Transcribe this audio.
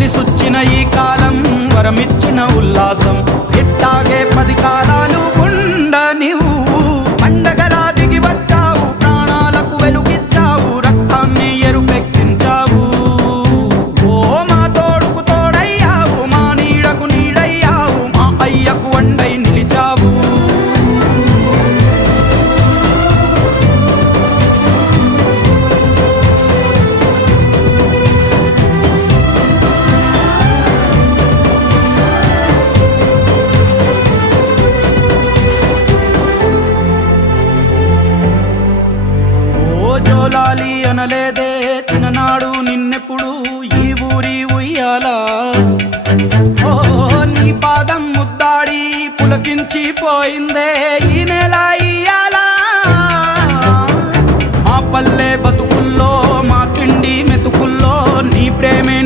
కలిసొచ్చిన ఈ కాలం వరమిచ్చిన ఉల్లాసం ఇట్టాగే 10 కాలాలు ఉండనివ్వు. పండగలా దిగి వచ్చావు, ప్రాణాలకు వెలుగిచ్చావు, రక్తాన్ని ఎరుపెక్కించావు. ఓ మా తోడుకు తోడయ్యావు, మా నీడకు నీడయ్యావు, మా అయ్యకు వండై నిలిచావు. జోలాలి అనలేదే చిన్ననాడు నిన్నెప్పుడు ఈ ఊరి ఉయ్యాలా. ఓ నీ పాదం ముద్దాడి పులకించిపోయిందే ఈ నెల ఇయ్యాలా. మా పల్లె బతుకుల్లో, మా కిండి మెతుకుల్లో నీ ప్రేమే